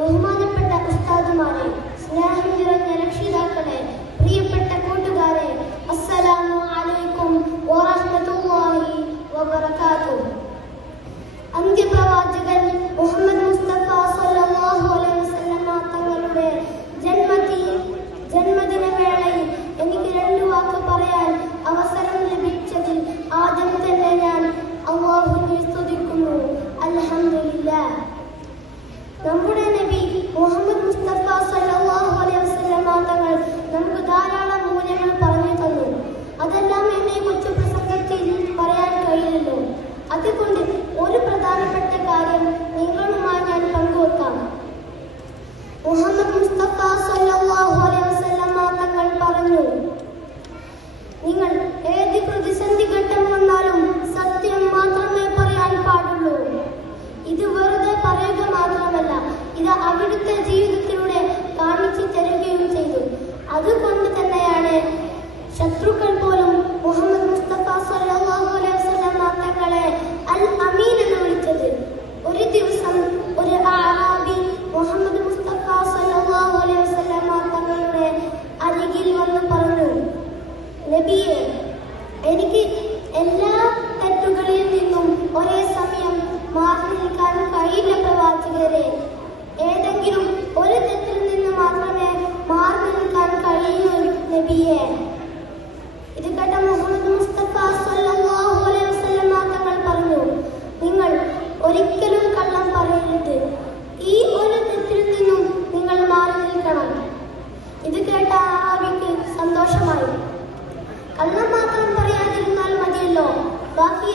ബഹുമാനപ്പെട്ട ഉസ്താദുമാരെ, സ്നേഹം നിറഞ്ഞ രക്ഷിതാക്കളെ, പ്രിയപ്പെട്ട കൂട്ടുകാരെ, അസ്സലാമു അലൈക്കും വറഹ്മത്തുള്ളാഹി വബറകാതുഹു. അന്ത്യപ്രവാചകൻ മുഹമ്മദ് മുസ്തഫ സല്ലല്ലാഹു അലൈഹി വസല്ലം തങ്ങളുടെ ജന്മദിന വേളയിൽ എനിക്ക് 2 വാക്ക് പറയാൻ അവസരം ലഭിച്ചതിൽ ആദ്യം തന്നെ ഞാൻ അല്ലാഹുവിനെ സ്തുതിക്കുന്നു. അൽഹംദുലില്ലാഹ്. നമ്മുടെ നബി മുഹമ്മദ് മുസ്തഫ സല്ലല്ലാഹു അലൈഹി വസല്ലം തങ്ങൾ നമുക്ക് ധാരാളം മൂല്യങ്ങൾ പറഞ്ഞു തന്നു. അതെല്ലാം എന്നെ കൊച്ചു പ്രസംഗത്തിൽ പറയാൻ കഴിയില്ലല്ലോ. അതുകൊണ്ട് ഒരു പ്രധാനപ്പെട്ട കാര്യം നിങ്ങളുമായി ഞാൻ പങ്കുവെക്കാം. മുഹമ്മദ് മുസ്തഫ സല്ലല്ലാഹു അലൈഹി വസല്ലം തങ്ങൾ പറഞ്ഞു, നിങ്ങൾ ഏത് പ്രതിസന്ധി ഘട്ടം വന്നാലും സത്യം മാത്രമേ പറയാൻ പാടുള്ളൂ. ഇത് വെറുതെ പറയുക മാത്രമല്ല, ഇത് അവിടുത്തെ ജീവിതത്തിലൂടെ കാണിച്ചു തരികയും ചെയ്തു. അതുകൊണ്ട് തന്നെയാണ് ശത്രുക്കൾ പോലും മുഹമ്മദ് മുസ്തഫ സല്ലല്ലാഹു അലൈഹി വസല്ലം തങ്ങളെ അൽ അമീൻ എന്ന് വിളിച്ചത്. ഒരു ദിവസം ഒരു അഅറാബി മുഹമ്മദ് മുസ്തഫ സല്ലല്ലാഹു അലൈഹി വസല്ലം തങ്ങളുടെ അരികിൽ വന്ന് പറഞ്ഞു, നബിയെ, എനിക്ക് എല്ലാ തെറ്റുകളിൽ നിന്നും ഒരേ സമയം മാറി നിൽക്കാൻ കഴിയില്ല പ്രവാചകരെ. ഏതെങ്കിലും ഒരു തെറ്റിൽ നിന്ന് മാത്രമേ മാറി നിൽക്കാൻ കഴിയൂ നബിയെ. ഇത് കേട്ട മുഹമ്മദ് മുസ്തഫ സല്ലല്ലാഹു അലൈഹി വസല്ലം തങ്ങൾ പറഞ്ഞു, നിങ്ങൾ ഒരിക്കലും കള്ളം പറയരുത്. ഈ ഒരു തെറ്റിൽ നിന്നും നിങ്ങൾ മാറി നിൽക്കണം. ഇത് കേട്ട അറാബിക്ക് സന്തോഷമായി. കള്ളം മാത്രം പറയാതിരുന്നാൽ മതിയല്ലോ, ബാക്കി